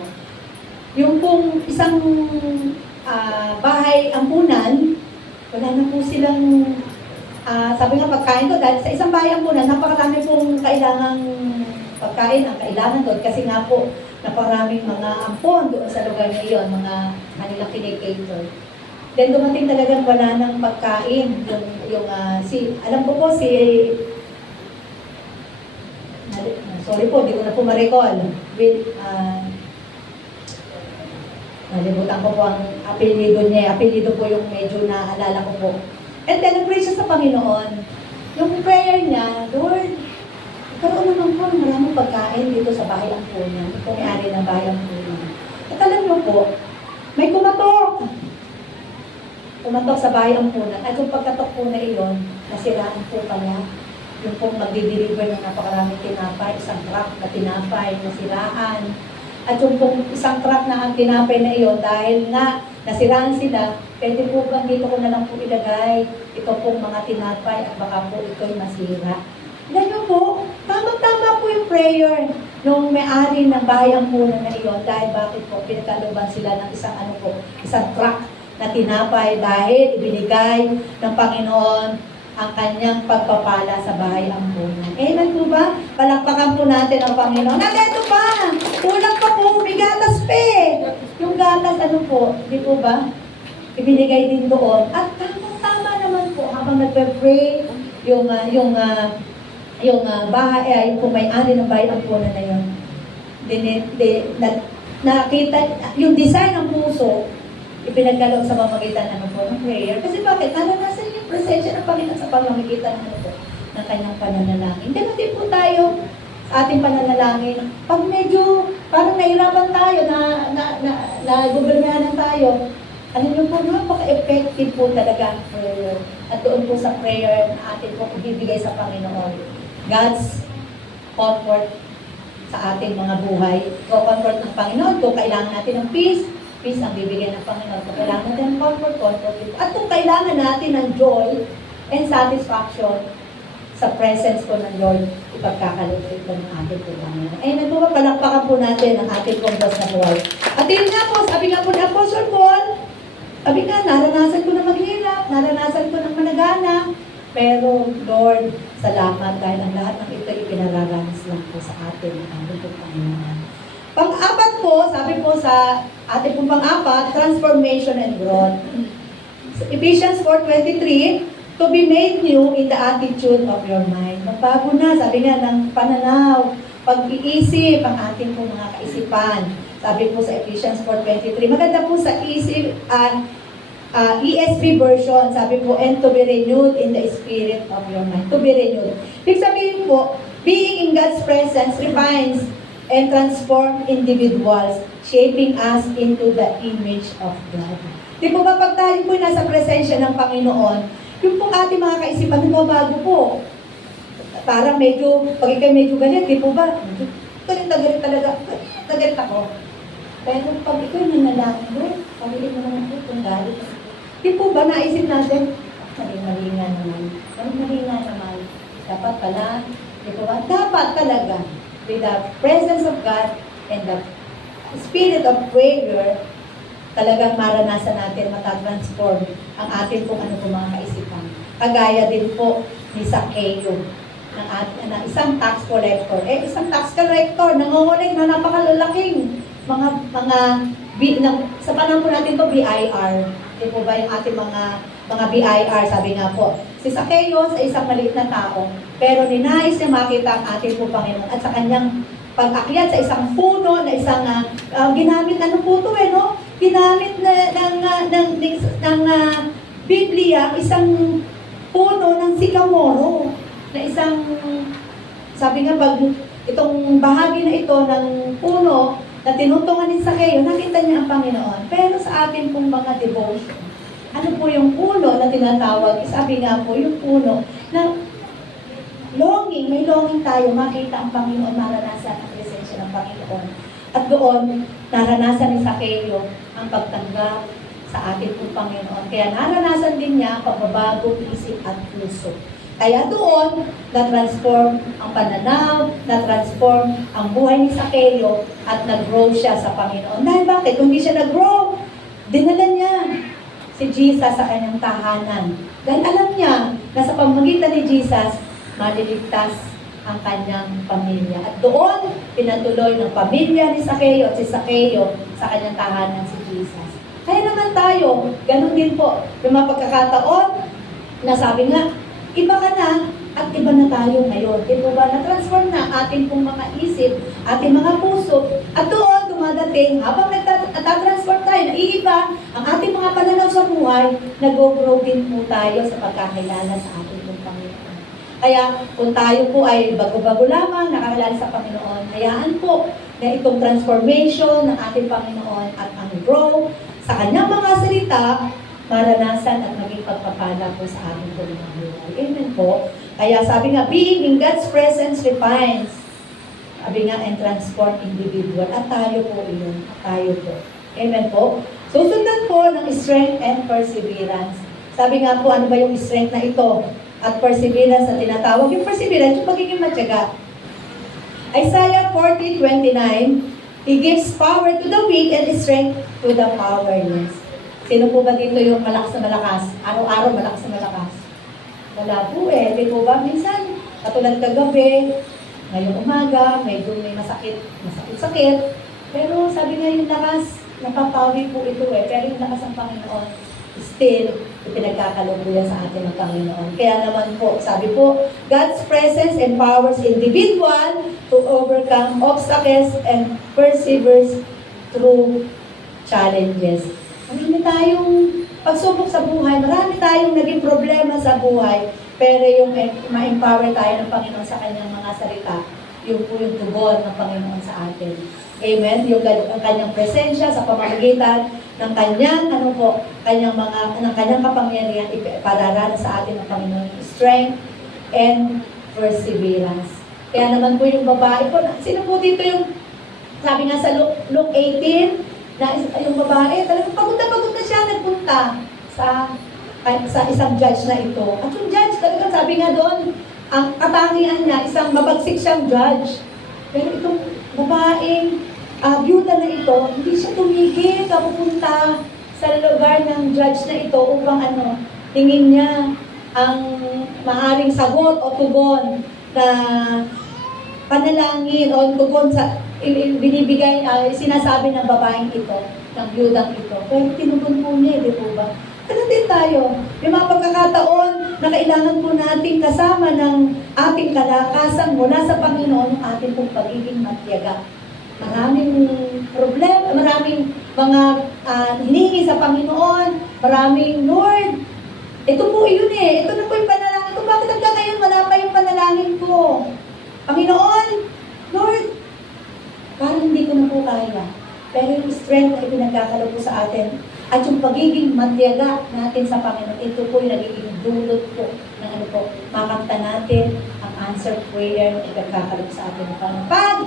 Yung pong isang bahay ampunan, wala na po silang, sabi nga pagkain ko, dahil sa isang bahay ampunan, napakarami pong kailangang pagkain ang kailangan doon. Kasi nga po, napakaraming mga ampon doon sa lugar na iyon, mga kanilang kinikator. Then dumating talagang wala ng pagkain. Alam ko po sorry po, di ko na po ma-recall. Nalimutan ko po ang apelido niya. Apelido po yung medyo naalala ko po. And then, nag-pray siya sa Panginoon. Yung prayer niya, Lord, karoon naman po maraming pagkain dito sa bahay ampunan. Ito may-ari ng bahay ampunan. At alam niyo po, may kumatok. Kumatok sa bahay ampunan. At yung pagkatok po na iyon, nasiraan po pala. Yung pong magdi-deliver ng napakaraming tinapay, isang truck na tinapay, nasiraan. At yung pong isang truck na ang tinapay na iyon, dahil nga nasiraan sila, pwede po bang dito ko na lang po ilagay ito pong mga tinapay at baka po ito'y masira. Ganyan po, tamang-tama po yung prayer nung may-ari ng bahay ampunan na iyon dahil bakit po pinagkaluban sila ng isang truck na tinapay dahil ibinigay ng Panginoon ang kanyang pagpapala sa bahay ampunan. Amen po ba? Palakpakan po natin ang Panginoon. At ito pa, kulang pa po, may gatas pa eh. Yung gatas, ano po, di po ba? Ibinigay din doon. At tama naman po, habang nagpe-pray, yung bahay, yung may-ari ng bahay ampunan na yun. Nakita, yung design ng puso, ipinagkaloob sa pamamagitan ng prayer. Kasi bakit? Naranasan yung presensya ng Panginoon sa pamamagitan ng kanyang pananalangin. Ganun din po tayo sa ating pananalangin. Pag medyo parang nahirapan tayo, na-gobernahan tayo, alam niyo po, napaka-effective po talaga ang prayer. At doon po sa prayer na atin po ibibigay sa Panginoon. God's comfort sa ating mga buhay. Comfort ng Panginoon. Kung kailangan natin ng peace ang bibigyan ng Panginoon. Kung kailangan natin ng comfort. At kung kailangan natin ng joy and satisfaction sa presence po ng Lord, ipagkakalipit po ng ating po Panginoon. Amen po ba? Palakpakan po natin ang ating pong Diyos na buhay. At yun nga po, sabi nga po ni Apostle Paul, sabi nga, naranasan ko na maghirap, naranasan ko ng managana, pero Lord, salamat dahil ang lahat ng ito ipinararanas lang po sa atin ang ating po Panginoon. Pang-apat po, sabi po sa ating pong pang-apat, transformation and growth. Ephesians 4:23, to be made new in the attitude of your mind. Magbago na, sabi nga, ng pananaw, pag-iisip, ang ating po mga kaisipan. Sabi po sa Ephesians 4:23. Maganda po sa ESV version, sabi po, and to be renewed in the spirit of your mind. To be renewed. Ibig sabihin po, being in God's presence refines and transform individuals, shaping us into the image of God. Di po ba pag tayo po nasa presensya ng Panginoon, yung pong ating mga kaisipan, nagbabago po. Parang medyo, pag ikay medyo galit, di po ba? Galit talaga. Galit ako. Pero pag ikaw nanalangin doon, pagiging mo naman po kung galit. Di po ba naisip natin, mali nga naman. Dapat pala, di po ba? Dapat talaga, with the presence of God and the spirit of prayer, talagang maranasan natin, matatransform ang ating pong mga kaisipan. Kagaya din po ni Zacchaeus, ng isang tax collector. Isang tax collector, nangungulig na napakalalaking sa panahon po natin to BIR. Di po ba yung ating mga BIR, sabi nga po. Si Zacchaeus ay isang maliit na tao, pero ninais niya makita ang ating po Panginoon at sa kanyang pag-akyat sa isang puno na isang ginamit, ano po ito no? Ginamit ng Biblia, isang puno ng sikamoro na isang, sabi nga, pag itong bahagi na ito ng puno na tinutungan ni Zacchaeus, nakita niya ang Panginoon. Pero sa atin pong mga devotion, ano po yung puno na tinatawag? Sabi nga po, yung puno na may longing tayo makita ang Panginoon, maranasan ang presensya ng Panginoon. At doon, naranasan ni Zacchaeus ang pagtanggap sa ating pong Panginoon. Kaya naranasan din niya ang pagbabagong isip at puso. Kaya doon, na-transform ang pananaw, na-transform ang buhay ni Zacchaeus at nag-grow siya sa Panginoon. Dahil bakit? Kung hindi siya nag-grow, dinala niya si Jesus sa kanyang tahanan. Dahil alam niya na sa pamamagitan ni Jesus, maliligtas ang kanyang pamilya. At doon, pinatuloy ng pamilya ni Zacchaeus at si Zacchaeus sa kanyang tahanan si Jesus. Kaya naman tayo, ganun din po, yung mga pagkakataon na sabi nga, iba ka na at iba na tayo ngayon. Ito ba, na-transform na ating pong mga isip, ating mga puso, at doon dumadating, habang nagtatransform tayo, naiiba ang ating mga pananaw sa buhay, nag-grow din po tayo sa pagkakilala sa ating pong Panginoon. Kaya kung tayo po ay bago-bago lamang nakakilala sa Panginoon, hayaan po na itong transformation ng ating Panginoon at ang grow sa kanyang mga salita, maranasan at maging pagpapala po sa ating po mga buhay. Amen po. Kaya sabi nga, being in God's presence refines. Sabi nga, and transform individual. At tayo po iyon. Tayo po. Amen po. Susundan po ng strength and perseverance. Sabi nga po, ano ba yung strength na ito? At perseverance na tinatawag. Yung perseverance, yung pagiging matyaga. Isaiah 40:29, He gives power to the weak and strength to the powerless. Sino po ba dito yung malakas na malakas? Araw-araw malakas na malakas? Wala po eh. Di po ba? Minsan, katulad kagabi, ngayong umaga, medyo may masakit. Pero sabi nga yung lakas, napapawi po ito eh. Pero yung lakas ng Panginoon, still, ipinagkakalubuyan sa atin ng Panginoon. Kaya naman po, sabi po, God's presence empowers individual to overcome obstacles and perseveres through challenges. Marami tayong pagsubok sa buhay, marami tayong naging problema sa buhay, pero yung ma-empower tayo ng Panginoon sa kanyang mga salita, yung po yung tugon ng Panginoon sa atin. Amen? Yung ang kanyang presensya sa pamamagitan ng kanyang, ng kanyang kapangyarihan, ipararana sa atin ng Panginoon, strength and perseverance. Kaya naman po yung babae po, sino po dito yung, sabi nga sa Luke 18, na yung babae, talagang pagod na siya, nagpunta sa isang judge na ito. At yung judge, talagang sabi nga doon, ang katangian niya, isang mabagsik siyang judge. Pero itong babaeng byuda na ito, hindi siya tumigil kapupunta sa lugar ng judge na ito upang tingin niya ang maaaring sagot o tugon na panalangin o tugon sa binibigay, sinasabi ng babaeng ito, ng byudang ito. Pero tinugon po niya, di po ba? Ano din tayo? May mga pagkakataon na kailangan po natin kasama ng ating kalakasan mula sa Panginoon, ang ating pong pagiging matyaga. Maraming problema, maraming mga hinihingi sa Panginoon, maraming Lord. Ito po yun eh. Ito na po yung panalangin ko. Bakit hanggang ngayon wala pa yung panalangin ko? Panginoon, Lord, parang hindi ko na po kaya. Pero yung strength na ipinagkakalo po sa atin at yung pagiging matyaga natin sa Panginoon, ito po yung nagiging dulot po ng makamta natin ang answered prayer na ipagkakalo sa atin ng Panginoon. Pag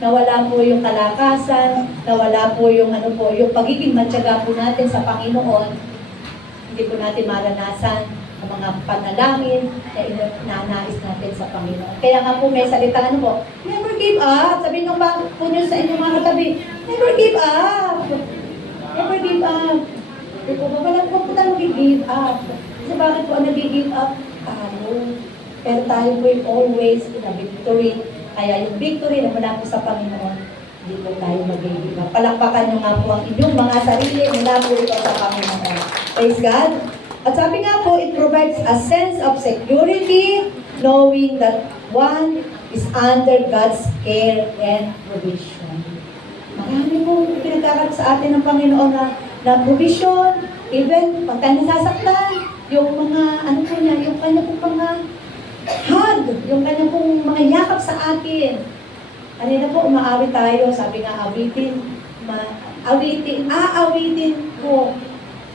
nawala po yung kalakasan, nawala po yung yung pagiging matyaga po natin sa Panginoon, hindi po natin maranasan ang mga panalangin na inanais natin sa Panginoon. Kaya nga po may salita never give up. Sabihin nyo ba po nyo sa inyong mga katabi, never give up. Never give up. Di po ba, wala po tayo mag-give up. Kasi bakit po ang nag-give up? Tayo. Pero tayo po yung always in a victory. Kaya yung victory na mula po sa Panginoon, hindi po tayo mag-give up. Palakpakan nyo nga po ang inyong mga sarili mula po ito sa Panginoon. Praise God. At sabi nga po, it provides a sense of security, knowing that one is under God's care and provision. Marami po pinagkakaroon sa atin ng Panginoon na provision, even pagka nasasaktan, yung mga, yung kanya pong mga hug, yung kanya pong mga yakap sa atin. Kanina po, umaawit tayo, sabi nga, aawitin ko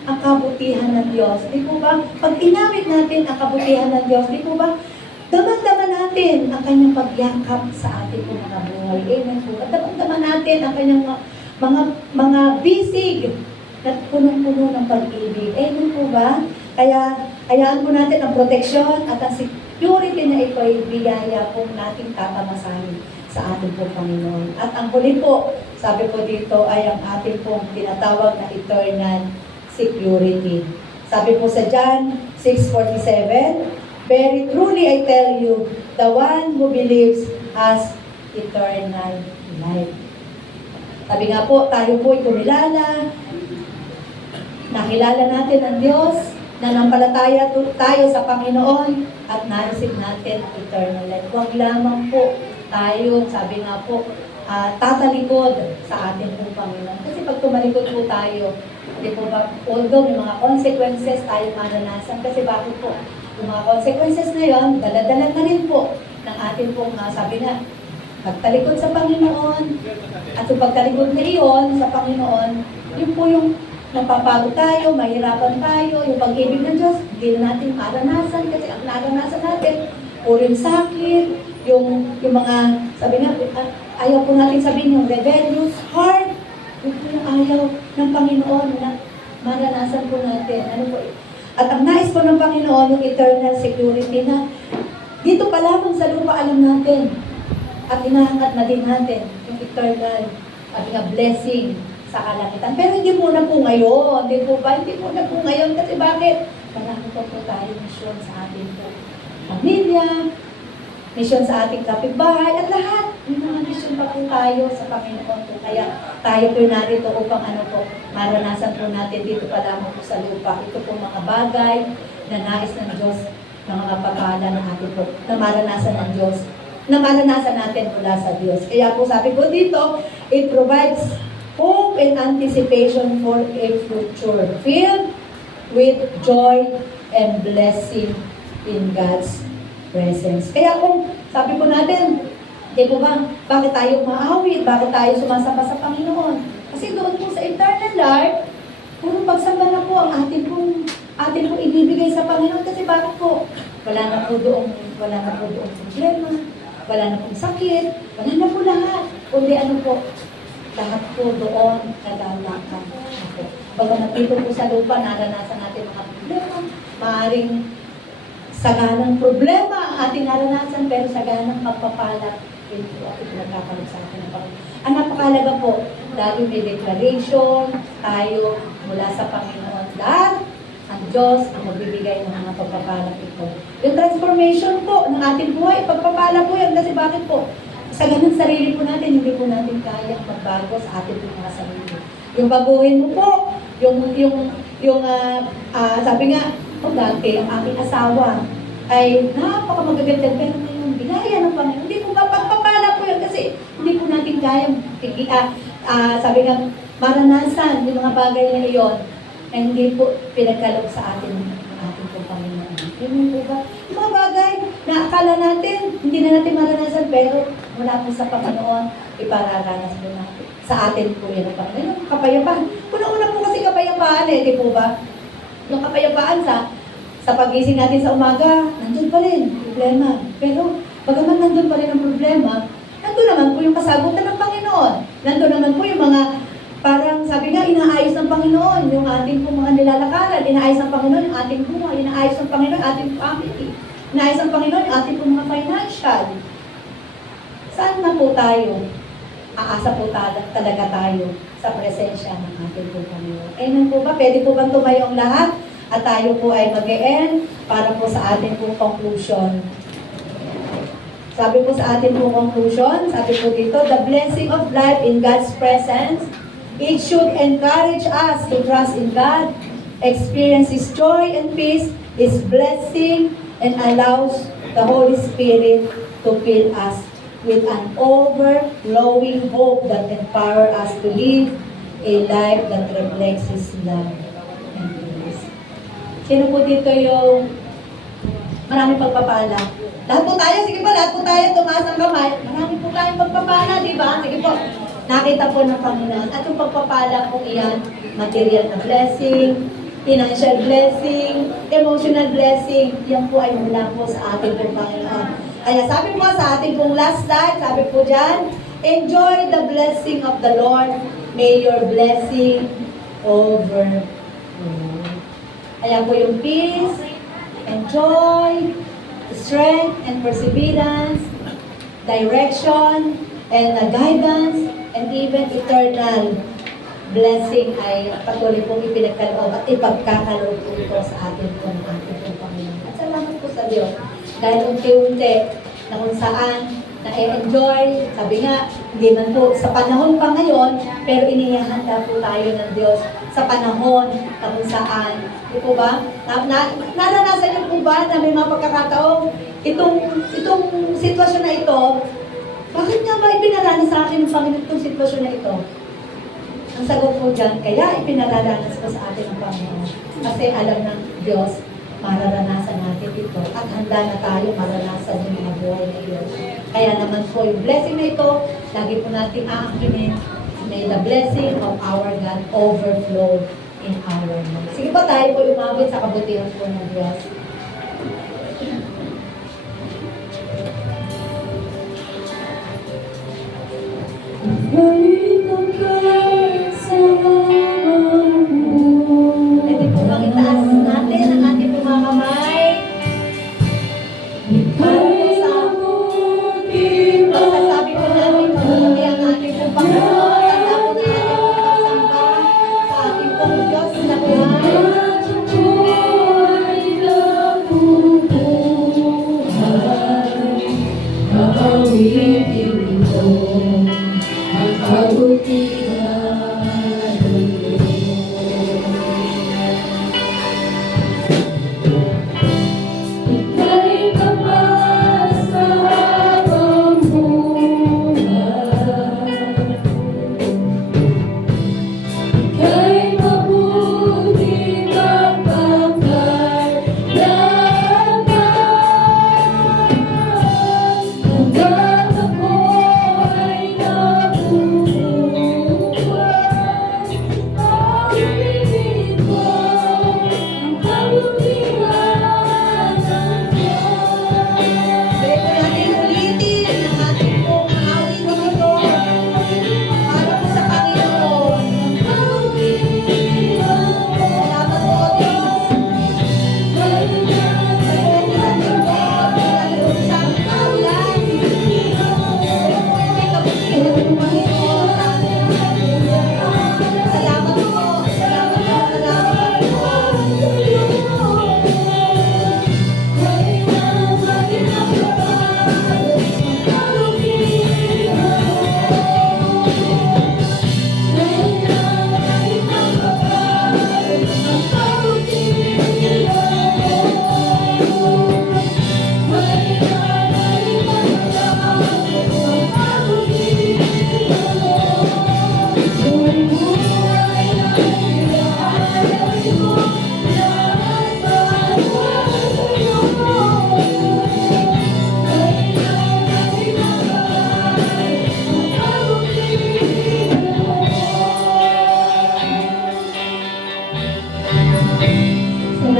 ang kabutihan ng Diyos. Di po ba? Pag inawit natin ang kabutihan ng Diyos, di po ba? Daman-daman natin ang kanyang pagyakap sa ating mga buhay. Amen po. At daman-daman natin ang kanyang mga bisig na punong-puno ng pag-ibig. Amen po ba? Kaya, hayaan po natin ang proteksyon at ang security na ito ay biyaya po nating tatamasahin sa ating pong Panginoon. At ang huli po, sabi po dito ay ang ating pong tinatawag na eternal security. Sabi po sa John 6:47, very truly I tell you, the one who believes has eternal life. Sabi nga po, tayo po ay kumilala, nakilala natin ang Diyos, nanampalataya tayo sa Panginoon, at na-receive natin ang eternal life. Huwag lamang po tayo, sabi nga po, tatalikod sa ating pong Panginoon. Kasi pag tumalikod po tayo, di po ba, although may mga consequences tayo maranasan, kasi bakit po? Yung mga consequences na yun, daladala na rin po ng ating pong, sabi na, pagtalikod sa Panginoon, at yung pagtalikod na iyon sa Panginoon, yun po yung napapagod tayo, mahirapan tayo, yung pag-ibig ng Diyos, hindi na natin maranasan, kasi ang naranasan natin, puro yung sakit, yung mga, sabi nga, ayaw po natin sabihin yung rebellious heart, yun po yung ayaw ng Panginoon na maranasan po natin. At ang nais po ng Panginoon, yung eternal security na dito pa lamang sa lupa alam natin at hinahangat na din natin yung eternal blessing sa kalangitan. Pero hindi muna po ngayon, di po ba? Hindi muna po ngayon kasi bakit? Marami po tayo misyon sa ating po pamilya, misyon sa ating kapitbahay, at lahat. May mga misyon pa po tayo sa Panginoon po. Kaya tayo po narito upang maranasan po natin dito pa lamang po sa lupa. Ito po mga bagay na nais ng Diyos, na mga papala na ating po, na maranasan ng Diyos, na maranasan natin mula sa Diyos. Kaya po sabi ko dito, it provides hope and anticipation for a future filled with joy and blessing in God's presence. Kaya kung sabi po natin, di po ba, bakit tayo maawit? Bakit tayo sumasamba sa Panginoon? Kasi doon po sa eternal life, puro pagsamba na po ang atin pong ibibigay sa Panginoon. Kasi bakit po? Wala na po doong problema, wala na pong sakit, wala na po lahat. Kundi ano po, lahat po doon nadalakan ako. Baga nandito po sa lupa, naranasan natin mga problema, maaaring saganang problema ang ating naranasan, pero saganang pagpapala, yun po at pinagkakaroon sa atin ng Panginoon. Ang napakalaga po, dahil may declaration tayo mula sa Panginoon, lahat ang Diyos ang magbibigay ng mga pagpapala ito. Yung transformation po ng ating buhay, pagpapala po yan, kasi bakit po? Sa ganun sarili po natin, hindi po natin kaya magbago sa ating mga sarili. Yung baguhin mo po, sabi nga, dati, ang aking asawa ay napakamagaganda, pero ngayon, binaya ng Panginoon. Hindi po ba pagpapala po yun, kasi hindi po natin kaya, sabi nga, maranasan yung mga bagay na iyon, na hindi po pinagkalog sa atin pong Panginoon. Yun po ba? Yung mga bagay na akala natin, hindi na natin maranasan, pero mula po sa Panginoon, ipararanas po natin. Sa atin po yan ang Panginoon. Yung kapayapaan. Una-una po kasi kapayapaan di po ba? Yung kapayapaan sa pagising natin sa umaga, nandun pa rin, problema. Pero, bagaman nandun pa rin ang problema, nandun naman po yung kasagutan ng Panginoon. Nandun naman po yung mga, parang sabi nga, inaayos ng Panginoon yung ating po mga nilalakaran, inaayos ng Panginoon yung ating buhay, inaayos ng Panginoon yung ating family, inaayos ng Panginoon yung ating po mga financial. Saan na po tayo? Aasa po talaga tayo sa presensya ng ating po Panginoon. Amen po ba? Pwede po bang tumayo ang lahat? At tayo po ay mag-e-end para po sa ating po conclusion. Sabi po sa ating po conclusion, sabi po dito, the blessing of life in God's presence, it should encourage us to trust in God, experience His joy and peace, His blessing, and allows the Holy Spirit to fill us with an overflowing hope that empower us to live a life that reflects His love and grace. Sino po dito yung maraming pagpapala? Lahat po tayo, sige po, lahat po tayo tumaas ang kamay. Marami po tayong pagpapala, di ba? Sige po, nakita po ng Panginoon. At yung pagpapala po iyan, material na blessing, financial blessing, emotional blessing, yan po ay mula po sa ating pong Panginoon. Kaya sabi po sa ating pong last slide, sabi po dyan, enjoy the blessing of the Lord. May your blessing overflow. Kaya po yung peace, and joy, strength, and perseverance, direction, and guidance, and even eternal blessing ay patuloy pong ipinagkaloob at ipagkakaloob po ito sa atin po ng ating pong Panginoon. At salamat po sa Diyos dahil unti-unti na kung saan na-enjoy, sabi nga, hindi man po sa panahon pa ngayon, pero inihahanda po tayo ng Diyos sa panahon na kung saan, di po ba? Naranasan niyo po ba na may mga pagkakataon, itong sitwasyon na ito, bakit nga ba ipinaranas sa akin ng Panginoon itong sitwasyon na ito? Ang sagot po dyan, kaya ipinararanas ko sa atin ng Panginoon. Kasi alam ng Diyos, mararanasan natin ito at handa na tayo maranasan yung mga buhay na iyon. Kaya naman po yung blessing na ito, lagi po natin aangkinin, may the blessing of our God overflow in our lives. Sige po tayo po umabot sa kabutihan po ng Diyos. Pwede po bang itaas natin ang ating mga kamay? Para po sa masasabi po natin kung ang ating pong Panginoon, tanda po natin ang pagsamba.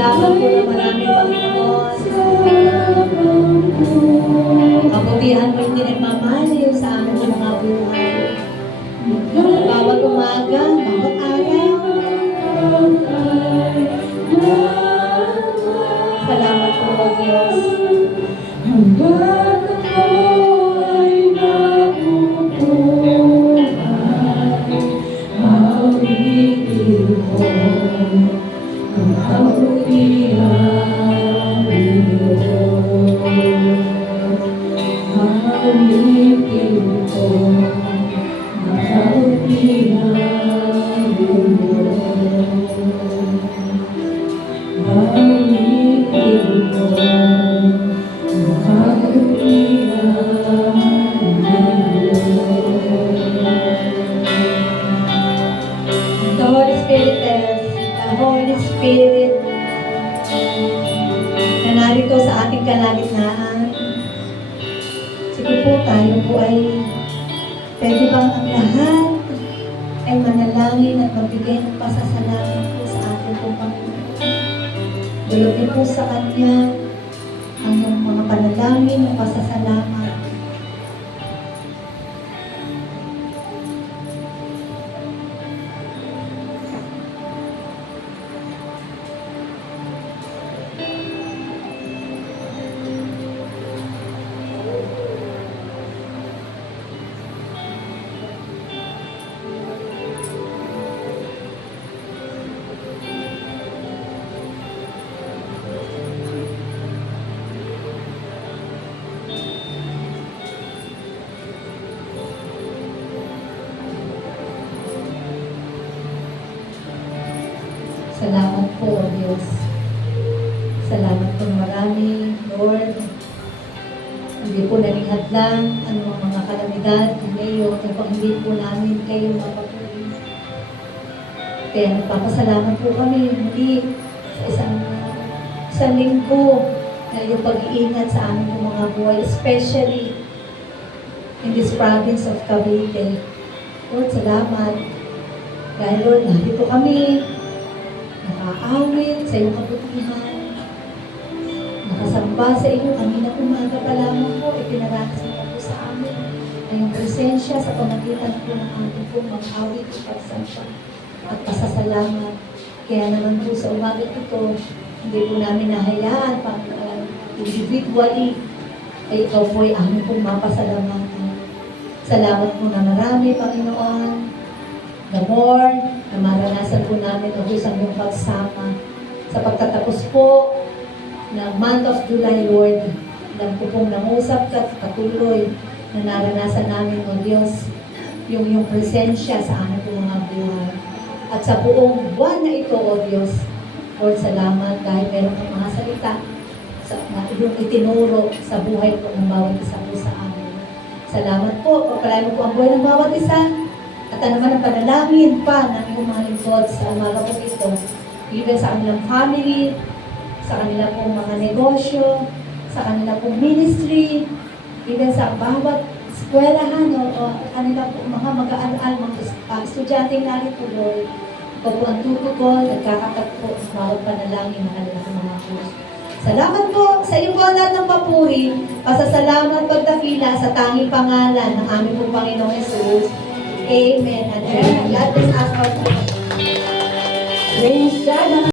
Salamat po na marami, Panginoon. Kabutihan mo yung dinagmamaliw sa aming mga buhay. Bawat umaga, bawat araw. Salamat po, O Diyos. The Holy Spirit is, the Holy Spirit na narito sa ating kalagitnaan. Sige po, tayo po ay pwede bang ang lahat ay manalangin at magbigay ng pasasalamat po sa ating pong Panginoon. Dulogin po sa Kanya ang mga panalangin ng pasasalamat. Salamat po, O Diyos. Salamat po marami, Lord. Hindi po nalinghat lang ang mga kalamidad ngayon upang hindi po namin kayo mapapuli. Kaya nagpapasalamat po kami muli sa isang linggo na iyong pag-iingat sa aming mga buhay, especially in this province of Cavite. Lord, salamat. Dahil Lord, nandito kami nakaawit sa iyong kabutihan, nakasamba sa iyo kami na umaga pa lamang po, ipinaranas mo po sa amin ang iyong presensya sa pamagitan po ng ating pong mag-awit at pagsamba at pasasalamat. Kaya naman po sa umaga ito, hindi po namin nahayaan pang individually ay ikaw po ay aming pong mapasalamatan. Salamat po na marami, Panginoon. The more na maranasan po namin ang isang yung pagsama sa pagtatapos po ng month of July, Lord. Alam ko pong nangusap ka at patuloy na naranasan namin, O Diyos, yung presensya sa aming pong mga buhay. At sa buong buwan na ito, O Diyos, Lord, salamat dahil meron kang mga salita na yung itinuro sa buhay po ng bawat isa po sa amin. Salamat po, pagpalain mo po ang buhay ng bawat isa. At naman ang panalangin pa ng iyong mga lingkod sa umaga po ito, even sa kanilang family, sa kanilang pong mga negosyo, sa kanilang pong ministry, even sa bawat eskwelahan o kanilang pong mga mag-aaral, mga estudyante narito, Lord. Ikaw po ang tutukol at kakakat po sa bawat panalangin ng kanilang mga puso. Salamat po sa iyong po lahat ng papuri, pasasalamat pagdakila sa tanging pangalan ng aming pong Panginoong Jesus. Amen and amen. God bless us all. Praise God.